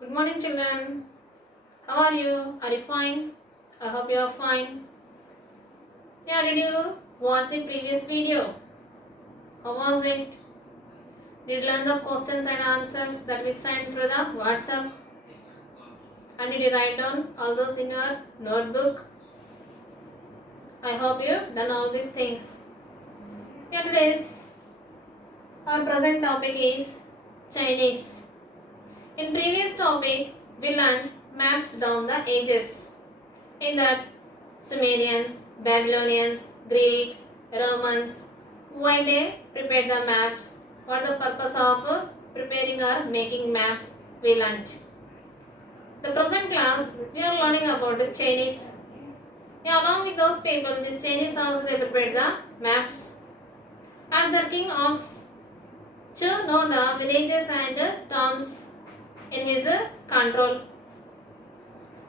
Good morning, children. How are you? Are you fine? I hope you are fine. Yeah, did you watch the previous video? How was it? Did you learn the questions and answers that we sent through the WhatsApp? And did you write down all those in your notebook? I hope you done all these things. Yeah, today's our present topic is Chinese. In previous topic, we learned maps down the ages. In that, Sumerians, Babylonians, Greeks, Romans, why they prepared the maps, what the purpose of preparing or making maps we learnt. The present class we are learning about the Chinese. Yeah, along with those people, this Chinese also they prepared the maps. As the king asks to know the villages and towns in his control.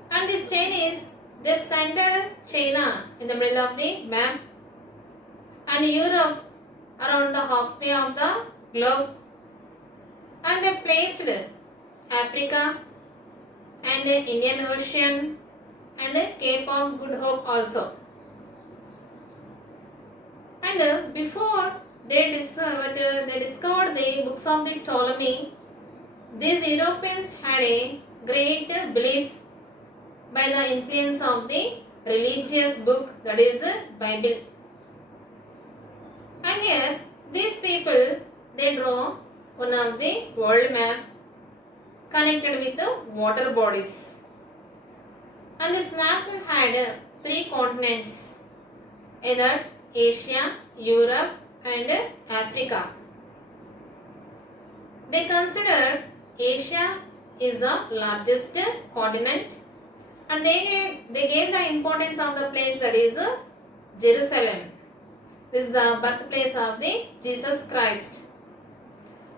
And this Chinese they centered China in the middle of the map and Europe around the halfway of the globe, and they placed Africa and Indian Ocean and Cape of Good Hope also. And before they discovered the books of the Ptolemy, these Europeans had a great belief by the influence of the religious book, that is Bible. And here these people they draw one of the world map connected with the water bodies. And this map had three continents, either Asia, Europe and Africa. They considered Asia is the largest continent, and they gave the importance of the place, that is Jerusalem. This is the birthplace of the Jesus Christ.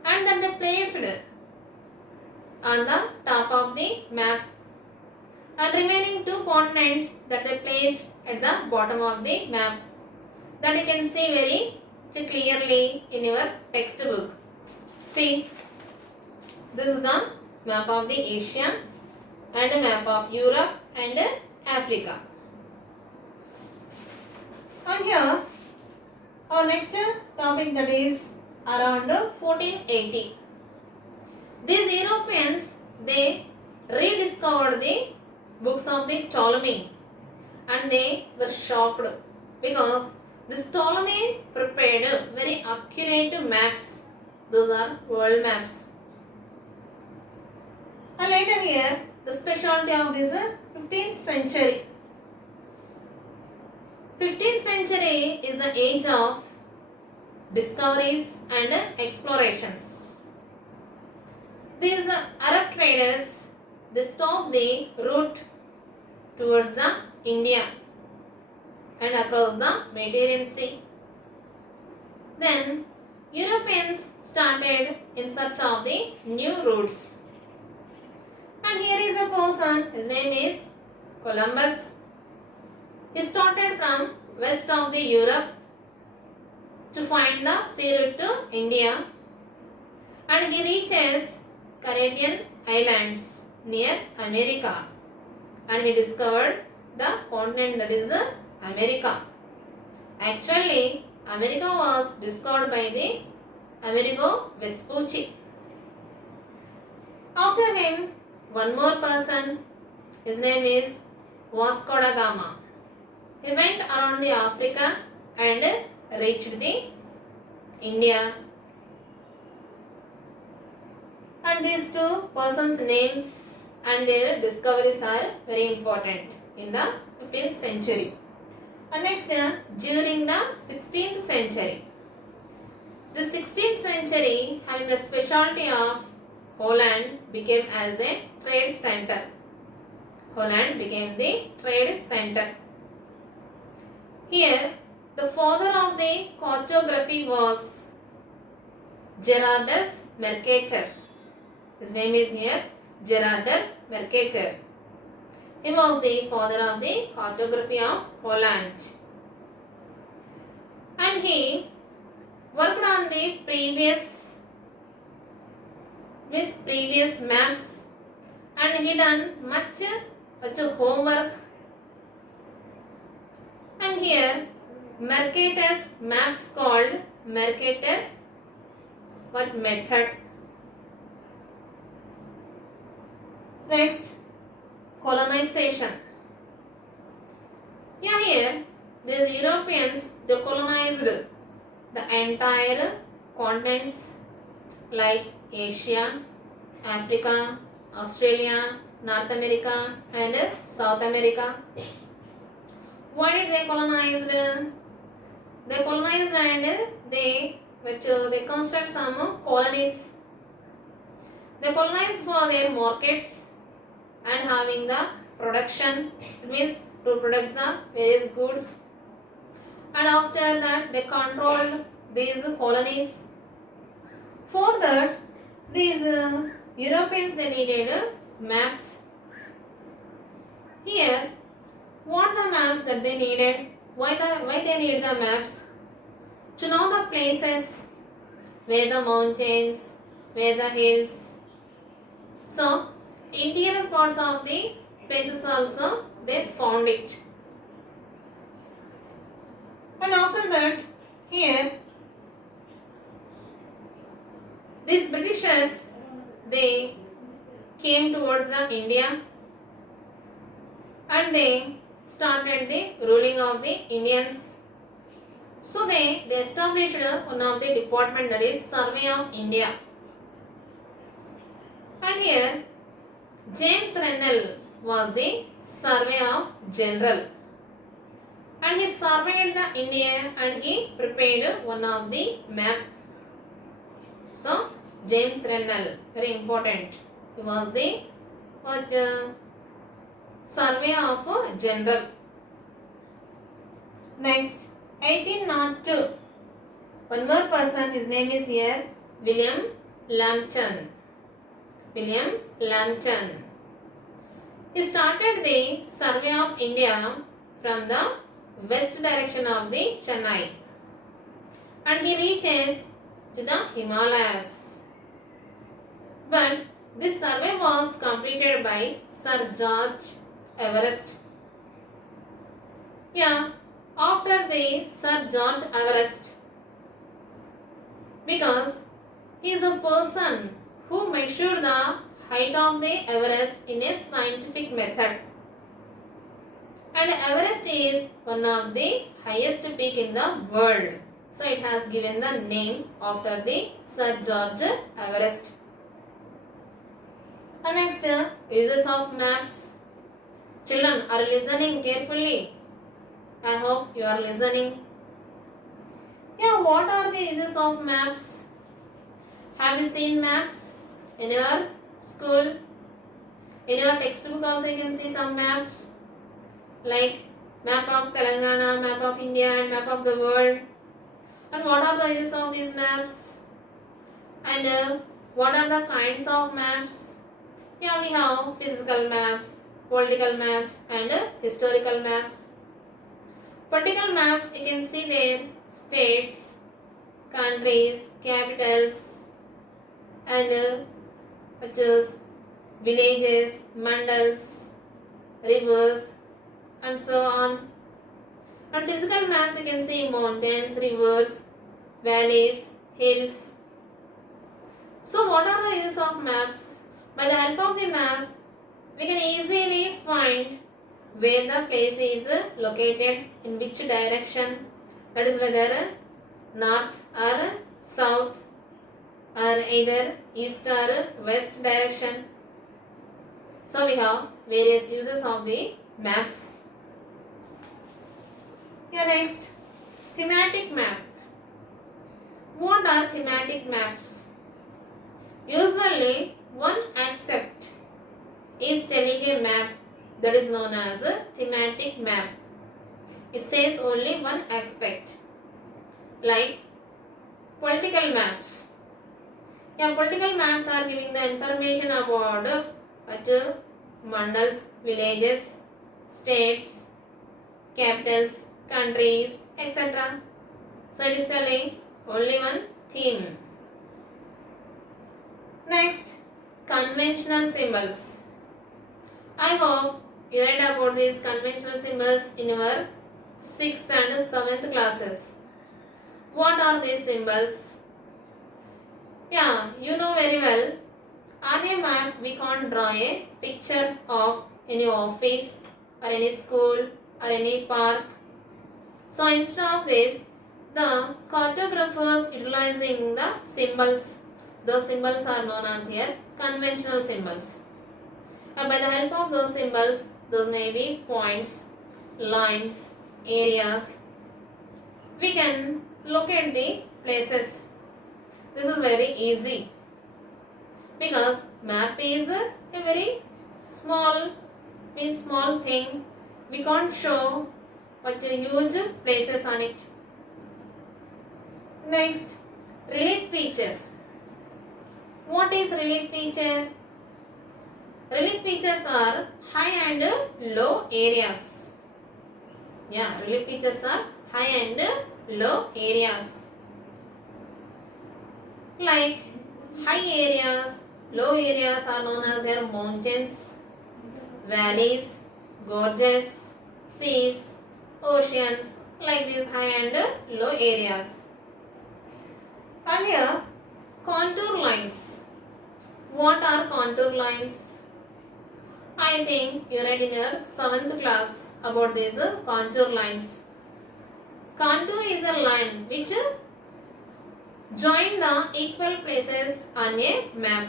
And then they placed on the top of the map. And remaining two continents that they placed at the bottom of the map. That you can see very clearly in your textbook. See, this is the map of the Asia and a map of Europe and Africa. And here our next topic, that is around 1480. These Europeans they rediscovered the books of the Ptolemy and they were shocked because this Ptolemy prepared very accurate maps. Those are world maps. And later here the specialty of this 15th century. 15th century is the age of discoveries and explorations. These Arab traders they stopped the route towards the India and across the Mediterranean Sea. Then Europeans started in search of the new routes. And here is a person, his name is Columbus. He started from west of the Europe to find the sea route to India, and he reaches Caribbean islands near America, and he discovered the continent, that is America. Actually, America was discovered by the Amerigo Vespucci. After him, one more person, his name is Vasco da Gama. He went around the Africa and reached the India. And these two persons' names and their discoveries are very important in the 15th century. And next, during the 16th century. The 16th century, having the specialty of Holland, became as a trade center. Holland became the trade center. Here, the father of the cartography was Gerardus Mercator. His name is here Gerardus Mercator. He was the father of the cartography of Holland. And he worked on the previous maps and he done much homework. And here Mercator's maps called Mercator what method. Next, colonization. Yeah, here these Europeans they colonized the entire continents like Asia, Africa, Australia, North America and South America. Why did they colonize? They colonized and they construct some colonies. They colonized for their markets and having the production. It means to produce the various goods. And after that they controlled these colonies. For that these Europeans they needed maps. Here what the maps that they needed? Why they need the maps? To know the places where the mountains, where the hills. So interior parts of the places also they found it. And after that here these Britishers they came towards the India and they started the ruling of the Indians. So they established one of the department that is Survey of India. And here James Rennell was the Survey of General. And he surveyed the India and he prepared one of the map. So James Rennell, very important. He was the Survey of General. Next, 1802. One more person, his name is here William Lambton. William Lambton. He started the Survey of India from the west direction of the Chennai. And he reaches to the Himalayas. But this survey was completed by Sir George Everest. Yeah, after the Sir George Everest, because he is a person who measured the height of the Everest in a scientific method. And Everest is one of the highest peak in the world. So it has given the name after the Sir George Everest. And next, uses of maps. Children, are you listening carefully? I hope you are listening. Yeah, what are the uses of maps? Have you seen maps in your school? In your textbook also you can see some maps. Like map of Telangana, map of India and map of the world. And what are the uses of these maps? And what are the kinds of maps? Yeah, we have physical maps, political maps and historical maps. Political maps, you can see there states, countries, capitals and which is villages, mandals, rivers and so on. On physical maps you can see mountains, rivers, valleys, hills. So what are the uses of maps? By the help of the map, we can easily find where the place is located, in which direction, that is whether north or south or either east or west direction. So we have various uses of the maps. Here next, thematic map. What are thematic maps? Usually one aspect is telling a map, that is known as a thematic map. It says only one aspect. Like political maps. Yeah, political maps are giving the information about mandals, villages, states, capitals, countries, etc. So it is telling only one theme. Next, conventional symbols. I hope you read about these conventional symbols in your 6th and 7th classes. What are these symbols? Yeah, you know very well. On a map, we can't draw a picture of any office or any school or any park. So instead of this, the cartographers utilizing the symbols. Those symbols are known as here conventional symbols. And by the help of those symbols, those may be points, lines, areas. We can locate the places. This is very easy because map is a very small thing. We can't show such a huge places on it. Next, relief features. What is relief feature? Relief features are high and low areas. Yeah, relief features are high and low areas. Like high areas, low areas are known as their mountains, valleys, gorges, seas, oceans, like these high and low areas. And here, contour lines. What are contour lines? I think you read in your 7th class about these contour lines. Contour is a line which join the equal places on a map.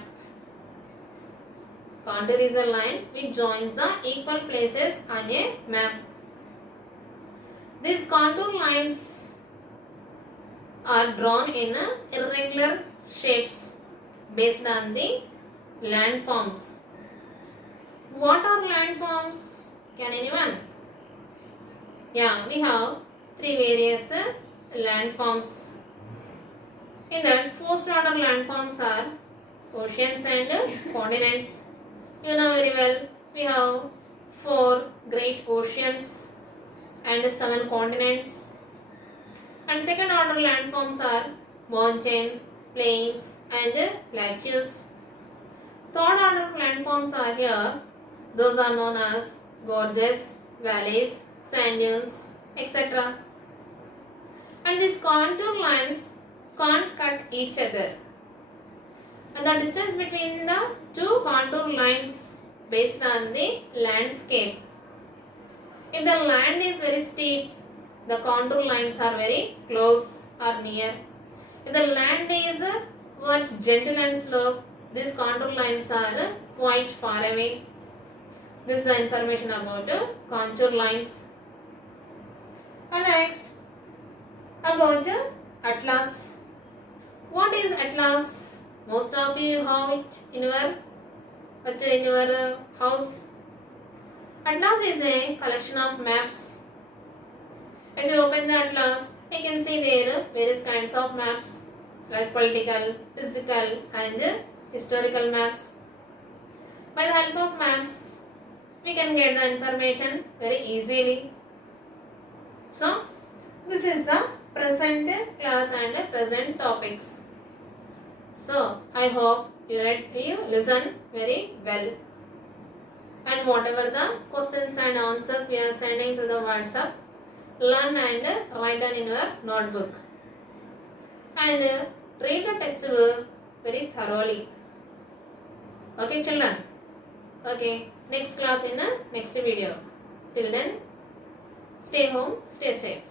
Contour is a line which joins the equal places on a map. These contour lines are drawn in irregular shapes based on the landforms. What are landforms? Can anyone? Yeah, we have 3 various landforms. In that, first order landforms are oceans and continents. You know very well, we have 4 great oceans and 7 continents. And second order landforms are mountains, plains and plateaus. Third order landforms are here. Those are known as gorges, valleys, sand dunes, etc. And these contour lines can't cut each other. And the distance between the 2 contour lines based on the landscape. If the land is very steep, the contour lines are very close or near. If the land is what gentle and slope, these contour lines are quite far away. This is the information about contour lines. And next, about atlas. What is atlas? Most of you have it in your house. Atlas is a collection of maps. If you open the atlas, you can see there various kinds of maps like political, physical and historical maps. By the help of maps, we can get the information very easily. So, this is the present class and present topics. So, I hope you listen very well. And whatever the questions and answers we are sending through the WhatsApp, learn and write down in your notebook. And read the textbook very thoroughly. Okay, children? Okay, next class in the next video. Till then, stay home, stay safe.